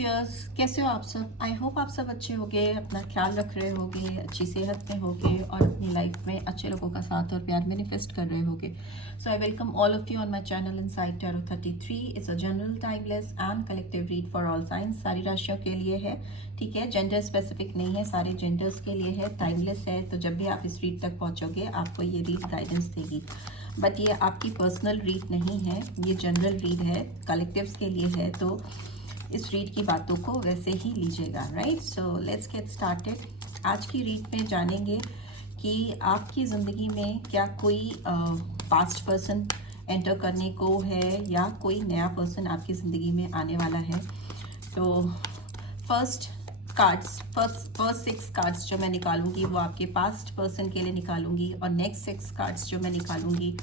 Yes, कैसे हो आप सब? आई होप आप सब अच्छे होंगे, अपना ख्याल रख रहे होंगे, अच्छी सेहत में होंगे और अपनी लाइफ में अच्छे लोगों का साथ और प्यार मैनिफेस्ट कर रहे होंगे। So I welcome all of you on my channel inside tarot 33। It's a general timeless and collective read for all signs. सारी राशियों के लिए है, ठीक है, जेंडर स्पेसिफिक नहीं है, सारे जेंडर्स के लिए है, टाइमलेस है। तो जब भी आप इस रीड तक पहुंचोगे आपको ये रीड गाइडेंस देगी, बट ये आपकी पर्सनल रीड नहीं है, ये जनरल रीड है, कलेक्टिव्स के लिए है। तो इस रीड की बातों को वैसे ही लीजिएगा, right? So let's get started. आज की रीड में जानेंगे कि आपकी ज़िंदगी में क्या कोई पास्ट पर्सन एंटर करने को है या कोई नया पर्सन आपकी ज़िंदगी में आने वाला है। तो फर्स्ट सिक्स कार्ड्स जो मैं निकालूंगी वो आपके पास्ट पर्सन के लिए निकालूंगी, और नेक्स्ट सिक्स कार्ड्स जो मैं निकालूंगी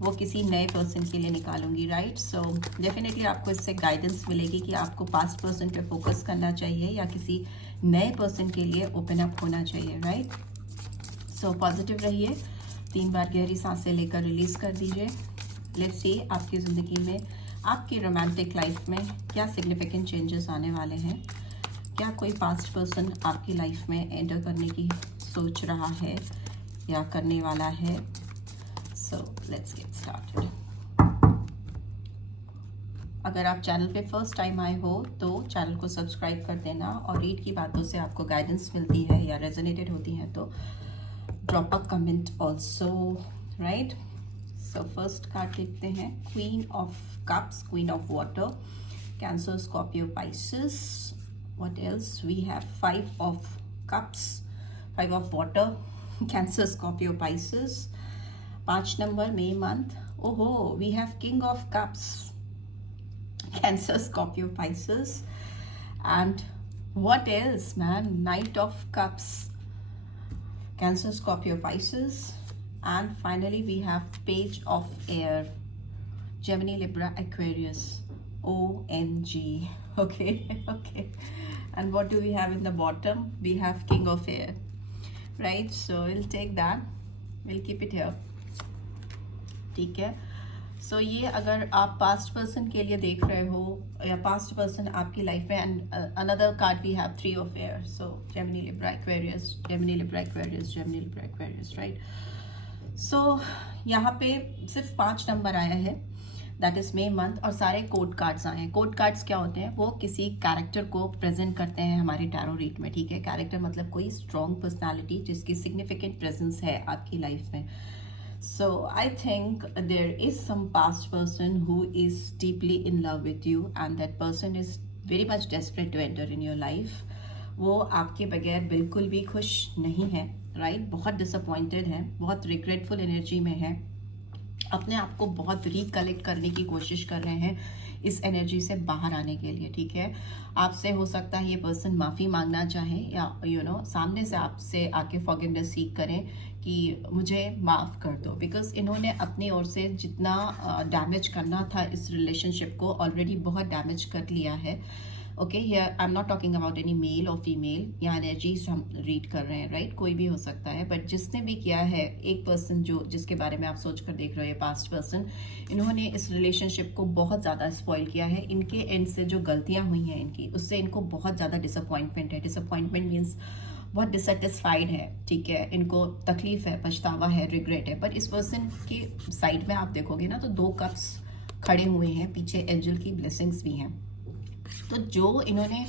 वो किसी नए पर्सन के लिए निकालूंगी, राइट? सो डेफिनेटली आपको इससे गाइडेंस मिलेगी कि आपको पास्ट पर्सन पे फोकस करना चाहिए या किसी नए पर्सन के लिए ओपन अप होना चाहिए, राइट? सो पॉजिटिव रहिए, 3 बार गहरी सांसें लेकर रिलीज कर दीजिए। लेट्स सी आपकी ज़िंदगी में, आपकी रोमांटिक लाइफ में क्या सिग्निफिकेंट चेंजेस आने वाले हैं। क्या कोई पास्ट पर्सन आपकी लाइफ में एंटर करने की सोच रहा है या करने वाला है? So let's get started. अगर आप चैनल पे फर्स्ट टाइम आए हो तो चैनल को सब्सक्राइब कर देना, और रीड की बातों से आपको गाइडेंस मिलती है या रेजोनेटेड होती है तो drop a comment also, right? So first card देखते हैं, queen of cups, queen of water, Cancer, Scorpio, Pisces. What else we have? 5 of cups, 5 of water, Cancer, Scorpio, Pisces. 5 number, May month. ओहो, we have king of cups, Cancer, Scorpio, Pisces, and what else man? Knight of cups, Cancer, Scorpio, Pisces, and finally we have page of air, Gemini, Libra, Aquarius. OMG. Okay. Okay. And what do we have in the bottom? We have king of air, right? So we'll take that, we'll keep it here, ठीक है? सो ये अगर आप past person के लिए देख रहे हो या पास्ट पर्सन आपकी लाइफ में, and another card we have 3 of air, so Gemini, Libra, Aquarius, Gemini, Libra, Aquarius, Gemini, Libra, Aquarius, right? So यहाँ पे सिर्फ 5 नंबर आया है, दैट इज मे मंथ, और सारे कोड कार्ड्स आए हैं। कोड कार्ड्स क्या होते हैं? वो किसी कैरेक्टर को प्रेजेंट करते हैं हमारे टैरो रीड में, ठीक है? कैरेक्टर मतलब कोई स्ट्रॉन्ग पर्सनालिटी जिसकी सिग्निफिकेंट प्रेजेंस है आपकी लाइफ में। So I think there is some past person who is deeply in love with you, and that person is very much desperate to enter in your life. वो आपके बगैर बिल्कुल भी खुश नहीं है, राइट? बहुत डिसअपॉइंटेड है, बहुत रिग्रेटफुल एनर्जी में है, अपने आप को बहुत रिकलेक्ट करने की कोशिश कर रहे हैं इस एनर्जी से बाहर आने के लिए, ठीक है? आपसे हो सकता है ये पर्सन माफ़ी मांगना चाहे या सामने से आपसे आके फॉरगिवनेस सीख करें कि मुझे माफ़ कर दो, बिकॉज इन्होंने अपनी ओर से जितना डैमेज करना था इस रिलेशनशिप को ऑलरेडी बहुत डैमेज कर लिया है। Okay, here I am not talking about any male और फीमेल, यहाँ एनर्जीज हम रीड कर रहे हैं, राइट? कोई भी हो सकता है, बट जिसने भी किया है, एक पर्सन जो जिसके बारे में आप सोच कर देख रहे हो, पास्ट पर्सन, इन्होंने इस रिलेशनशिप को बहुत ज़्यादा स्पॉइल किया है। इनके एंड से जो गलतियाँ हुई हैं इनकी, उससे इनको बहुत ज़्यादा डिसअपॉइंटमेंट है। डिसअपॉइंटमेंट मीन्स बहुत डिससेटिस्फाइड है, ठीक है? इनको तकलीफ है, पछतावा है, रिग्रेट है। पर इस पर्सन के साइड में आप देखोगे ना तो 2 कप्स खड़े हुए हैं, पीछे एंजल की ब्लेसिंग्स भी हैं। तो जो इन्होंने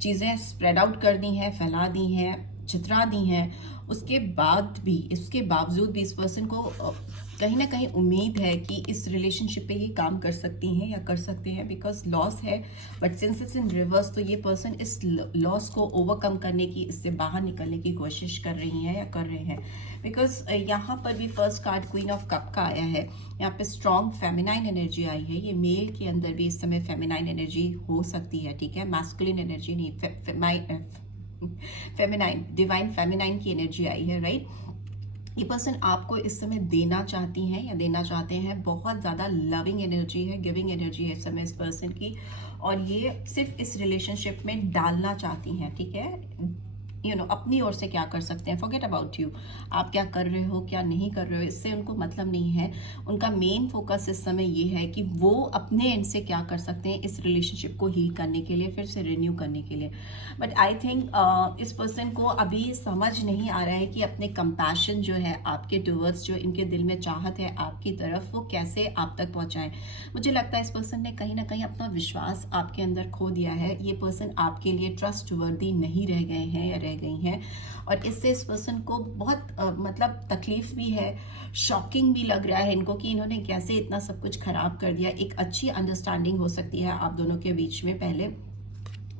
चीज़ें स्प्रेड आउट कर दी हैं, फैला दी हैं, चित्रा दी हैं, इसके बावजूद भी इस पर्सन को कहीं ना कहीं उम्मीद है कि इस रिलेशनशिप पे ये काम कर सकती हैं या कर सकते हैं, बिकॉज लॉस है। But since it's in reverse, तो ये पर्सन इस लॉस को ओवरकम करने की, इससे बाहर निकलने की कोशिश कर रही हैं या कर रहे हैं, बिकॉज यहाँ पर भी first card queen of cup का आया है। यहाँ पे स्ट्रॉन्ग फेमिनाइन एनर्जी आई है। ये मेल के अंदर भी इस समय फेमिनाइन एनर्जी हो सकती है, ठीक है? मैस्कुलिन एनर्जी नहीं, फेमिनाइन, डिवाइन फेमिनाइन की एनर्जी आई है, राइट? ये पर्सन आपको इस समय देना चाहती हैं या देना चाहते हैं, बहुत ज़्यादा लविंग एनर्जी है, गिविंग एनर्जी है इस समय इस पर्सन की, और ये सिर्फ इस रिलेशनशिप में डालना चाहती हैं, ठीक है? अपनी ओर से क्या कर सकते हैं। फॉरगेट अबाउट यू, आप क्या कर रहे हो क्या नहीं कर रहे हो, इससे उनको मतलब नहीं है। उनका मेन फोकस इस समय ये है कि वो अपने एंड से क्या कर सकते हैं इस रिलेशनशिप को हील करने के लिए, फिर से रिन्यू करने के लिए। बट आई थिंक इस पर्सन को अभी समझ नहीं आ रहा है कि अपने कंपैशन जो है आपके टूवर्ड्स, जो इनके दिल में चाहत है आपकी तरफ, वो कैसे आप तक पहुंचाएं। मुझे लगता है इस पर्सन ने कहीं ना कहीं अपना विश्वास आपके अंदर खो दिया है। ये पर्सन आपके लिए ट्रस्ट वर्दी नहीं रह गए हैं या रह गई हैं, और इससे इस पर्सन को बहुत मतलब तकलीफ भी है, शॉकिंग भी लग रहा है इनको कि इन्होंने कैसे इतना सब कुछ खराब कर दिया। एक अच्छी अंडरस्टैंडिंग हो सकती है आप दोनों के बीच में पहले,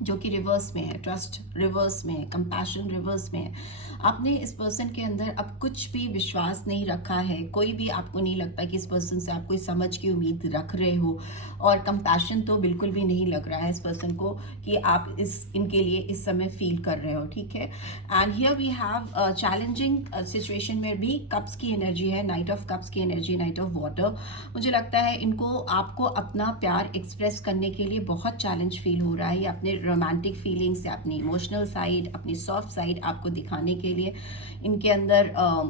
जो कि रिवर्स में है, ट्रस्ट रिवर्स में है, कंपैशन रिवर्स में है। आपने इस पर्सन के अंदर अब कुछ भी विश्वास नहीं रखा है, कोई भी आपको नहीं लगता कि इस पर्सन से आप कोई समझ की उम्मीद रख रहे हो, और कंपैशन तो बिल्कुल भी नहीं लग रहा है इस पर्सन को कि आप इनके लिए इस समय फील कर रहे हो, ठीक है। And here we have challenging situation में भी कप्स की एनर्जी है, नाइट ऑफ कप्स की एनर्जी, नाइट ऑफ वाटर। मुझे लगता है इनको आपको अपना प्यार एक्सप्रेस करने के लिए बहुत चैलेंज फील हो रहा है, या अपने रोमांटिक फीलिंग्स या अपनी इमोशनल साइड, अपनी सॉफ्ट साइड आपको दिखाने के लिए इनके अंदर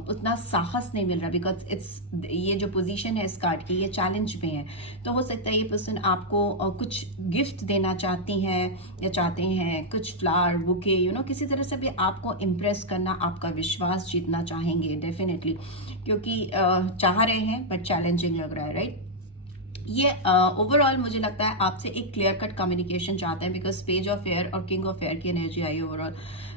उतना साहस नहीं मिल रहा, बिकॉज ये जो पोजीशन है इस कार्ड की, ये चैलेंज में है। तो हो सकता है ये पर्सन आपको कुछ गिफ्ट देना चाहती हैं या चाहते हैं, कुछ फ्लावर बुके, किसी तरह से भी आपको इम्प्रेस करना, आपका विश्वास जीतना चाहेंगे डेफिनेटली, क्योंकि चाह रहे हैं बट चैलेंजिंग लग रहा है, राइट। ये ओवरऑल मुझे लगता है आपसे एक क्लियर कट कम्युनिकेशन चाहते हैं, बिकॉज पेज ऑफ एयर और किंग ऑफ एयर की एनर्जी आई ओवरऑल।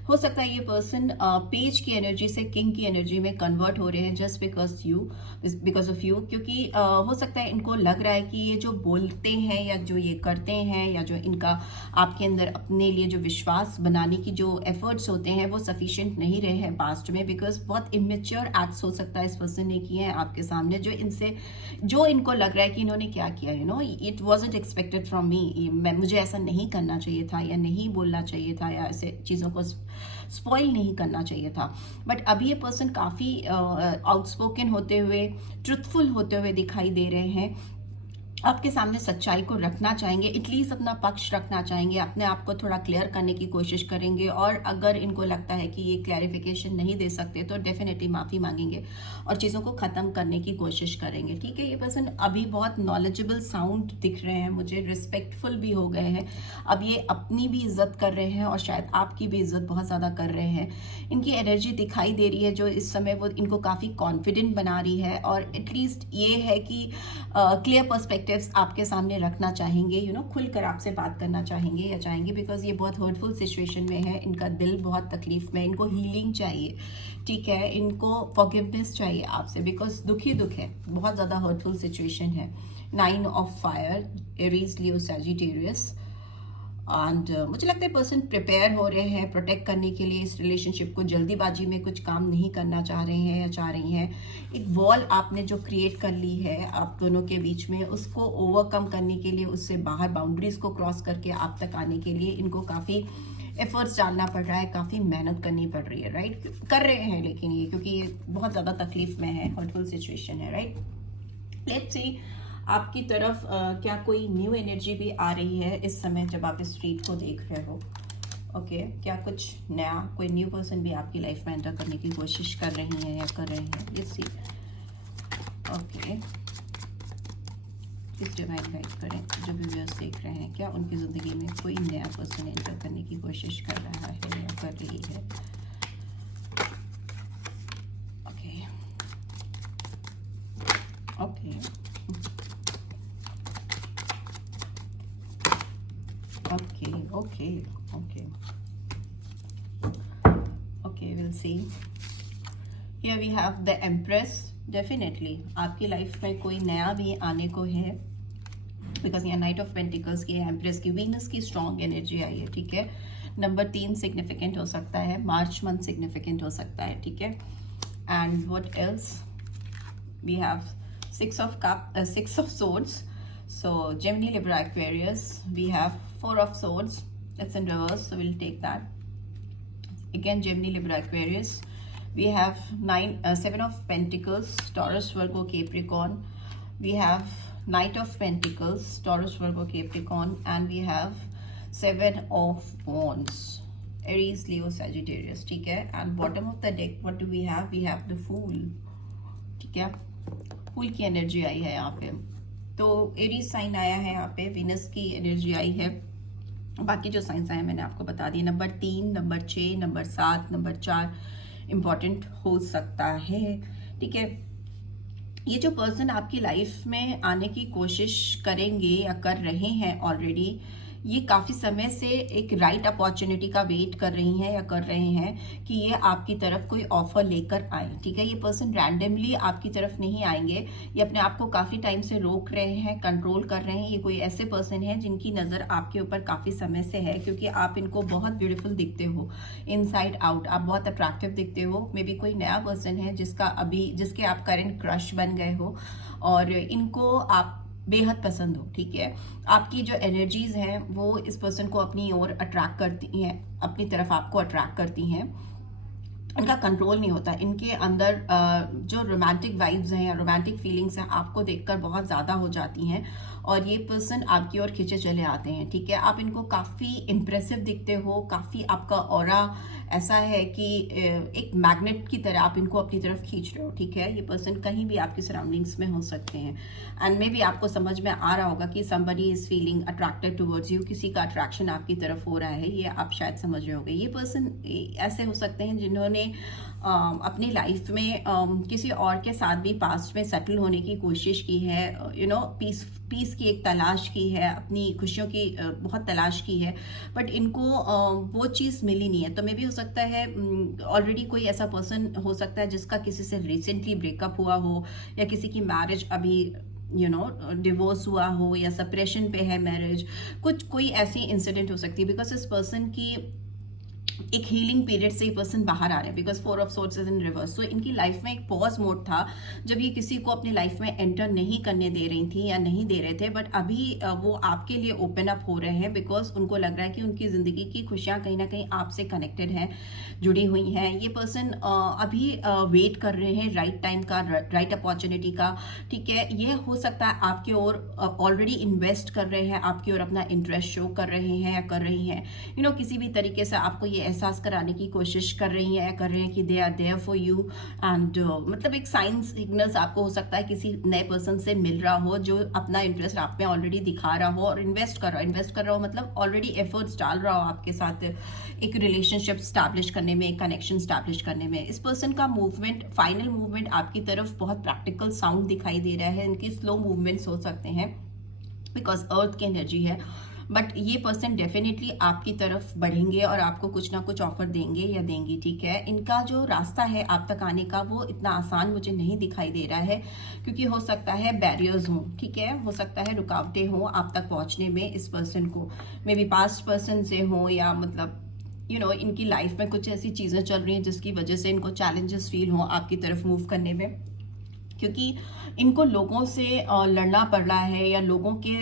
हो सकता है ये पर्सन पेज की एनर्जी से किंग की एनर्जी में कन्वर्ट हो रहे हैं जस्ट बिकॉज ऑफ यू, क्योंकि हो सकता है इनको लग रहा है कि ये जो बोलते हैं या जो ये करते हैं या जो इनका आपके अंदर अपने लिए जो विश्वास बनाने की जो एफर्ट्स होते हैं वो सफिशिएंट नहीं रहे हैं पास्ट में, बिकॉज बहुत इमेच्योर एक्ट्स हो सकता है इस पर्सन ने किए हैं आपके सामने, जो इनको लग रहा है कि इन्होंने क्या किया, it wasn't expected from me, मुझे ऐसा नहीं करना चाहिए था या नहीं बोलना चाहिए था या ऐसे चीज़ों को स्पॉइल नहीं करना चाहिए था। बट अभी ये पर्सन काफ़ी आउटस्पोकन होते हुए, ट्रुथफुल होते हुए दिखाई दे रहे हैं, आपके सामने सच्चाई को रखना चाहेंगे, एटलीस्ट अपना पक्ष रखना चाहेंगे, अपने आप को थोड़ा क्लियर करने की कोशिश करेंगे, और अगर इनको लगता है कि ये क्लैरिफिकेशन नहीं दे सकते तो डेफिनेटली माफ़ी मांगेंगे और चीज़ों को ख़त्म करने की कोशिश करेंगे, ठीक है। ये पर्सन अभी बहुत नॉलेजेबल साउंड दिख रहे हैं मुझे, रिस्पेक्टफुल भी हो गए हैं, अब ये अपनी भी इज्जत कर रहे हैं और शायद आपकी भी इज्जत बहुत ज़्यादा कर रहे हैं। इनकी एनर्जी दिखाई दे रही है जो इस समय वो इनको काफ़ी कॉन्फिडेंट बना रही है, और एटलीस्ट ये है कि क्लियर पर्सपेक्टिव्स आपके सामने रखना चाहेंगे, खुलकर आपसे बात करना चाहेंगे या चाहेंगे, बिकॉज ये बहुत हर्टफुल सिचुएशन में है, इनका दिल बहुत तकलीफ में, इनको हीलिंग चाहिए, ठीक है, इनको फॉरगिवनेस चाहिए आपसे, बिकॉज दुख है, बहुत ज़्यादा हर्टफुल सिचुएशन है। 9 of fire, Aries, Leo, Sagittarius, and मुझे लगता है पर्सन प्रिपेयर हो रहे हैं प्रोटेक्ट करने के लिए इस रिलेशनशिप को, जल्दीबाजी में कुछ काम नहीं करना चाह रहे हैं या चाह रही हैं। एक वॉल आपने जो क्रिएट कर ली है आप दोनों के बीच में, उसको ओवरकम करने के लिए, उससे बाहर बाउंड्रीज को क्रॉस करके आप तक आने के लिए इनको काफ़ी एफर्ट्स डालना पड़ रहा है, काफ़ी मेहनत करनी पड़ रही है, राइट। कर रहे हैं लेकिन ये, क्योंकि ये बहुत ज़्यादा तकलीफ में है, हर्टफुल सिचुएशन है, राइट। लेट्स सी आपकी तरफ क्या कोई न्यू एनर्जी भी आ रही है इस समय जब आप इस स्ट्रीट को देख रहे हो, ओके। क्या कुछ नया, कोई न्यू पर्सन भी आपकी लाइफ में एंटर करने की कोशिश कर रही हैं या कर रहे हैं, लेट्स सी, ओके। किस डिवाइन गाइड करें जो व्यूअर्स देख रहे हैं, क्या उनकी ज़िंदगी में कोई नया पर्सन एंटर करने की कोशिश कर रहा है या कर रही है, okay okay okay, we'll see. Here we have the Empress. Definitely आपकी लाइफ में कोई नया भी आने को है, बिकॉज यहाँ नाइट ऑफ पेंटिकल्स की, एम्प्रेस की, वीनस की स्ट्रॉन्ग एनर्जी आई है, ठीक है। नंबर 3 सिग्निफिकेंट हो सकता है, मार्च मंथ सिग्निफिकेंट हो सकता है, ठीक है। And what else, we have 6 of swords. So Gemini, Libra, Aquarius. We have 4 of swords. It's in reverse, so we'll take that. Again, Gemini, Libra, Aquarius. We have 7 of Pentacles, Taurus, Virgo, Capricorn. We have Knight of Pentacles, Taurus, Virgo, Capricorn, and we have 7 of Wands, Aries, Leo, Sagittarius, ठीक है। And bottom of the deck what do we have the fool, ठीक है। फूल की energy आई है यहाँ पे, तो Aries sign आया है यहाँ पे, वीनस की एनर्जी आई है। बाकी जो साइंस आए मैंने आपको बता दिया। Number 3, number 6, number 7, number 4 important हो सकता है, ठीक है। ये जो पर्सन आपकी लाइफ में आने की कोशिश करेंगे या कर रहे हैं ऑलरेडी, ये काफ़ी समय से एक राइट अपॉर्चुनिटी का वेट कर रही हैं या कर रहे हैं कि ये आपकी तरफ कोई ऑफर लेकर आए, ठीक है। ये पर्सन रैंडमली आपकी तरफ नहीं आएंगे, ये अपने आप को काफ़ी टाइम से रोक रहे हैं, कंट्रोल कर रहे हैं। ये कोई ऐसे पर्सन है जिनकी नज़र आपके ऊपर काफ़ी समय से है, क्योंकि आप इनको बहुत ब्यूटीफुल दिखते हो इनसाइड आउट, आप बहुत अट्रैक्टिव दिखते हो। मे बी कोई नया पर्सन है जिसके आप करंट क्रश बन गए हो और इनको आप बेहद पसंद हो, ठीक है। आपकी जो एनर्जीज हैं वो इस पर्सन को अपनी ओर अट्रैक्ट करती हैं, अपनी तरफ आपको अट्रैक्ट करती हैं। इनका कंट्रोल नहीं होता, इनके अंदर जो रोमांटिक वाइब्स हैं या रोमांटिक फीलिंग्स हैं आपको देखकर बहुत ज़्यादा हो जाती हैं और ये पर्सन आपकी ओर खींचे चले आते हैं, ठीक है। आप इनको काफ़ी इम्प्रेसिव दिखते हो, काफ़ी आपका ऑरा ऐसा है कि एक मैग्नेट की तरह आप इनको अपनी तरफ खींच रहे हो, ठीक है। ये पर्सन कहीं भी आपकी सराउंडिंग्स में हो सकते हैं एंड मे बी आपको समझ में आ रहा होगा कि somebody is feeling attracted towards you, किसी का अट्रैक्शन आपकी तरफ हो रहा है, ये आप शायद समझ रहे होंगे। ये पर्सन ऐसे हो सकते हैं जिन्होंने अपनी लाइफ में किसी और के साथ भी पास्ट में सेटल होने की कोशिश की है, पीस की एक तलाश की है, अपनी खुशियों की बहुत तलाश की है, बट इनको वो चीज़ मिली नहीं है। तो मे भी हो सकता है ऑलरेडी कोई ऐसा पर्सन हो सकता है जिसका किसी से रिसेंटली ब्रेकअप हुआ हो या किसी की मैरिज अभी डिवोर्स हुआ हो या सेपरेशन पे है मैरिज, कोई ऐसी इंसिडेंट हो सकती है। बिकॉज इस पर्सन की एक हीलिंग पीरियड से ही पर्सन बाहर आ रहे हैं, because 4 of swords is in reverse. तो इनकी लाइफ में एक पॉज मोड था जब ये किसी को अपनी लाइफ में एंटर नहीं करने दे रही थी या नहीं दे रहे थे, बट अभी वो आपके लिए ओपन अप हो रहे हैं बिकॉज उनको लग रहा है कि उनकी ज़िंदगी की खुशियाँ कहीं ना कहीं आपसे कनेक्टेड हैं, जुड़ी हुई हैं। ये पर्सन अभी वेट कर रहे हैं राइट टाइम का, राइट अपॉर्चुनिटी का, ठीक है। ये हो सकता है आपकी ओर ऑलरेडी इन्वेस्ट कर रहे हैं, आपकी ओर अपना इंटरेस्ट शो कर रहे हैं या कर रही हैं, किसी भी तरीके से आपको ये एहसास कराने की कोशिश कर रही हैं या कर रहे हैं कि they are there for you and मतलब एक साइंस सिग्नल्स आपको हो सकता है किसी नए पर्सन से मिल रहा हो जो अपना इंटरेस्ट आप में ऑलरेडी दिखा रहा हो और इन्वेस्ट कर रहा हो, मतलब ऑलरेडी एफर्ट्स डाल रहा हो आपके साथ एक रिलेशनशिप स्टैब्लिश करने में, एक कनेक्शन स्टैब्लिश करने में। इस पर्सन का मूवमेंट, फाइनल मूवमेंट आपकी तरफ बहुत प्रैक्टिकल साउंड दिखाई दे रहा है। इनकी स्लो मूवमेंट्स हो सकते हैं बिकॉज अर्थ की एनर्जी है, बट ये पर्सन डेफिनेटली आपकी तरफ बढ़ेंगे और आपको कुछ ना कुछ ऑफर देंगे या देंगी, ठीक है। इनका जो रास्ता है आप तक आने का वो इतना आसान मुझे नहीं दिखाई दे रहा है, क्योंकि हो सकता है बैरियर्स हों, ठीक है, हो सकता है रुकावटें हों आप तक पहुंचने में। इस पर्सन को मे बी पास्ट पर्सन से हो या मतलब इनकी लाइफ में कुछ ऐसी चीज़ें चल रही हैं जिसकी वजह से इनको चैलेंजेस फील हों आपकी तरफ मूव करने में, क्योंकि इनको लोगों से लड़ना पड़ रहा है या लोगों के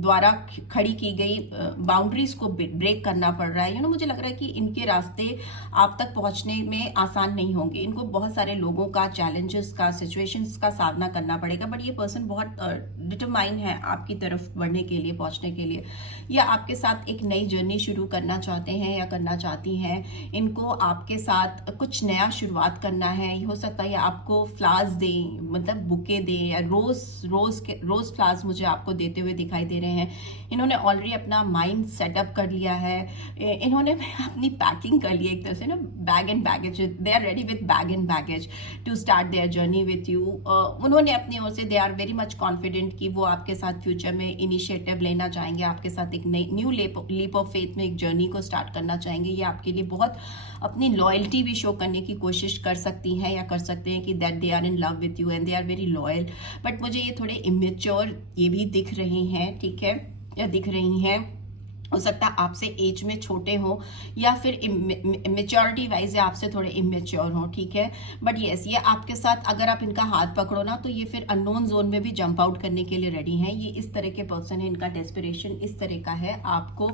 द्वारा खड़ी की गई बाउंड्रीज को ब्रेक करना पड़ रहा है। मुझे लग रहा है कि इनके रास्ते आप तक पहुंचने में आसान नहीं होंगे। इनको बहुत सारे लोगों का, चैलेंजेस का, सिचुएशंस का सामना करना पड़ेगा, बट ये पर्सन बहुत डिटरमाइन है आपकी तरफ बढ़ने के लिए, पहुंचने के लिए, या आपके साथ एक नई जर्नी शुरू करना चाहते हैं या करना चाहती हैं। इनको आपके साथ कुछ नया शुरुआत करना है। ये हो सकता है आपको फ्लावर्स दें, मतलब बुके दे या रोज फ्लावर्स मुझे आपको देते हुए दिखाई दे रहे हैं। इन्होंने ऑलरेडी अपना माइंड सेटअप कर लिया है, इन्होंने अपनी पैकिंग कर ली एक तरह से bag and baggage, they are ready with bag and baggage to start their journey with you. उन्होंने अपनी ओर से they are very much confident कि वो आपके साथ फ्यूचर में इनिशिएटिव लेना चाहेंगे, आपके साथ एक न्यू लीप ऑफ फेथ में एक जर्नी को स्टार्ट करना चाहेंगे। ये आपके लिए बहुत अपनी लॉयल्टी भी शो करने की कोशिश कर सकती हैं या कर सकते हैं कि that they are in love with you and they are very loyal, but मुझे ये थोड़े इमेच्योर ये भी दिख रहे हैं, ठीक है, या दिख रही हैं। हो सकता है आपसे एज में छोटे हो या फिर मेच्योरिटी वाइज आपसे थोड़े इमेच्योर हो, ठीक है, बट यस ये आपके साथ अगर आप इनका हाथ पकड़ो ना तो ये फिर अननोन जोन में भी जंप आउट करने के लिए रेडी हैं। ये इस तरह के पर्सन है, इनका डेस्पिरेशन इस तरह का है आपको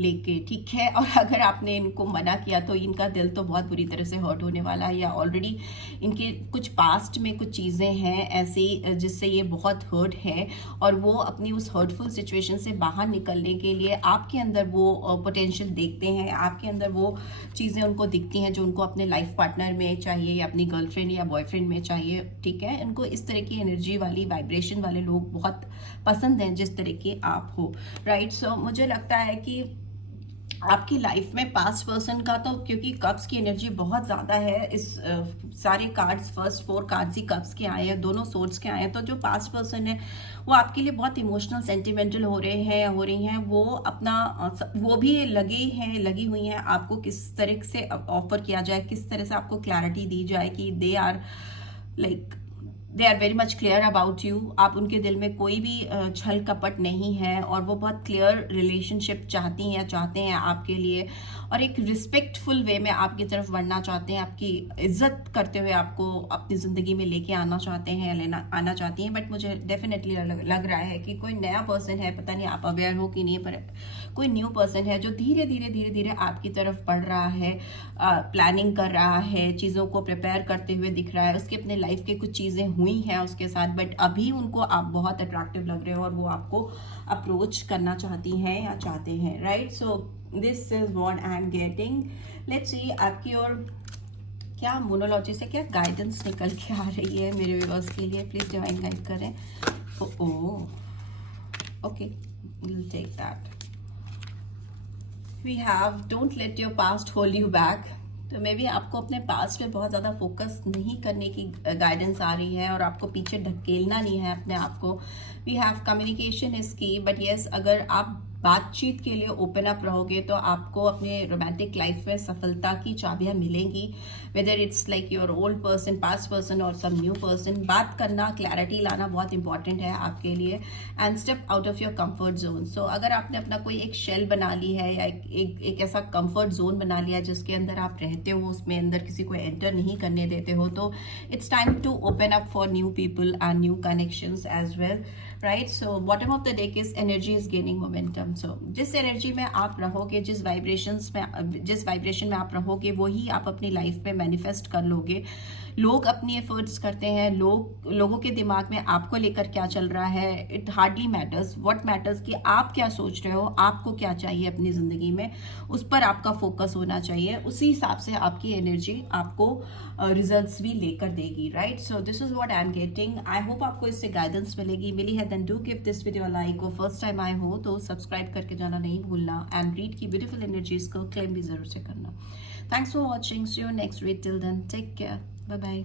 लेके, ठीक है। और अगर आपने इनको मना किया तो इनका दिल तो बहुत बुरी तरह से हर्ट होने वाला है, या ऑलरेडी इनके कुछ पास्ट में कुछ चीज़ें हैं ऐसी जिससे ये बहुत हर्ट है और वो अपनी उस हर्टफुल सिचुएशन से बाहर निकलने के लिए आपके आपके अंदर वो पोटेंशियल देखते हैं, आपके अंदर वो चीज़ें उनको दिखती हैं जो उनको अपने लाइफ पार्टनर में चाहिए या अपनी गर्लफ्रेंड या बॉयफ्रेंड में चाहिए, ठीक है। इनको इस तरह की एनर्जी वाली, वाइब्रेशन वाले लोग बहुत पसंद हैं जिस तरह के आप हो, राइट। सो मुझे लगता है कि आपकी लाइफ में पास्ट पर्सन का तो, क्योंकि कप्स की एनर्जी बहुत ज़्यादा है, इस सारे कार्ड्स, फर्स्ट 4 कार्ड्स ही कप्स के आए हैं, दोनों सोर्ड्स के आए हैं। तो जो पास्ट पर्सन है वो आपके लिए बहुत इमोशनल, सेंटिमेंटल हो रही हैं। वो अपना वो भी लगी हुई हैं आपको किस तरह से ऑफर किया जाए, किस तरह से आपको क्लैरिटी दी जाए कि they are very much clear about you. आप उनके दिल में कोई भी छल कपट नहीं है और वो बहुत क्लियर रिलेशनशिप चाहते हैं आपके लिए, और एक रिस्पेक्टफुल वे में आपकी तरफ बढ़ना चाहते हैं, आपकी इज्जत करते हुए आपको अपनी ज़िंदगी में लेके आना चाहते हैं, आना चाहती हैं। बट मुझे डेफिनेटली लग रहा है कि कोई नया पर्सन है, पता नहीं आप अवेयर हो कि नहीं, पर कोई न्यू पर्सन है जो धीरे धीरे आपकी तरफ बढ़ रहा है, प्लानिंग कर रहा है, चीज़ों को प्रिपेयर करते हुए दिख रहा है। उसकी अपने लाइफ के कुछ चीज़ें हुई हैं उसके साथ, बट अभी उनको आप बहुत अट्रैक्टिव लग रहे हो और वो आपको अप्रोच करना चाहती हैं या चाहते हैं, right. So this is what I am getting. Let's see आपकी और क्या मोनोलॉजी से क्या गाइडेंस निकल के आ रही है मेरे व्यूअर्स के लिए। प्लीज डिवाइन गाइड करें। Okay, will take that. We have don't let your past hold you back. तो मे बी आपको अपने पास्ट पे बहुत ज़्यादा फोकस नहीं करने की गाइडेंस आ रही है और आपको पीछे ढकेलना नहीं है अपने आप को। वी हैव कम्युनिकेशन इज की, बट येस, अगर आप बातचीत के लिए ओपन अप रहोगे तो आपको अपने रोमांटिक लाइफ में सफलता की चाबियां मिलेंगी, whether it's like your old person, past person और सम न्यू पर्सन। बात करना, क्लैरिटी लाना बहुत इंपॉर्टेंट है आपके लिए, and step out of your comfort zone. So अगर आपने अपना कोई एक शेल बना ली है या एक ऐसा कंफर्ट जोन बना लिया है जिसके अंदर आप रहते हो, उसमें अंदर किसी को एंटर नहीं करने देते हो, तो it's time to open up for new people and new connections as well, right. So bottom of the day is energy is gaining momentum. So जिस एनर्जी में आप रहोगे, जिस वाइब्रेशन में आप रहोगे, वही आप अपनी लाइफ में मैनिफेस्ट कर लोगे। लोग अपनी एफर्ट्स करते हैं, लोगों के दिमाग में आपको लेकर क्या चल रहा है, it hardly matters. What matters कि आप क्या सोच रहे हो, आपको क्या चाहिए अपनी ज़िंदगी में, उस पर आपका फोकस होना चाहिए। उसी हिसाब से आपकी एनर्जी आपको रिजल्ट्स भी लेकर देगी, right. So this is what I am getting. I hope आपको इससे गाइडेंस मिली है, then do give this video like, और फर्स्ट टाइम आए हो तो सब्सक्राइब करके जाना नहीं भूलना, एंड रीड की ब्यूटीफुल एनर्जीज को क्लेम भी जरूर से करना। Thanks for watching, see you next week, till then take care, bye bye.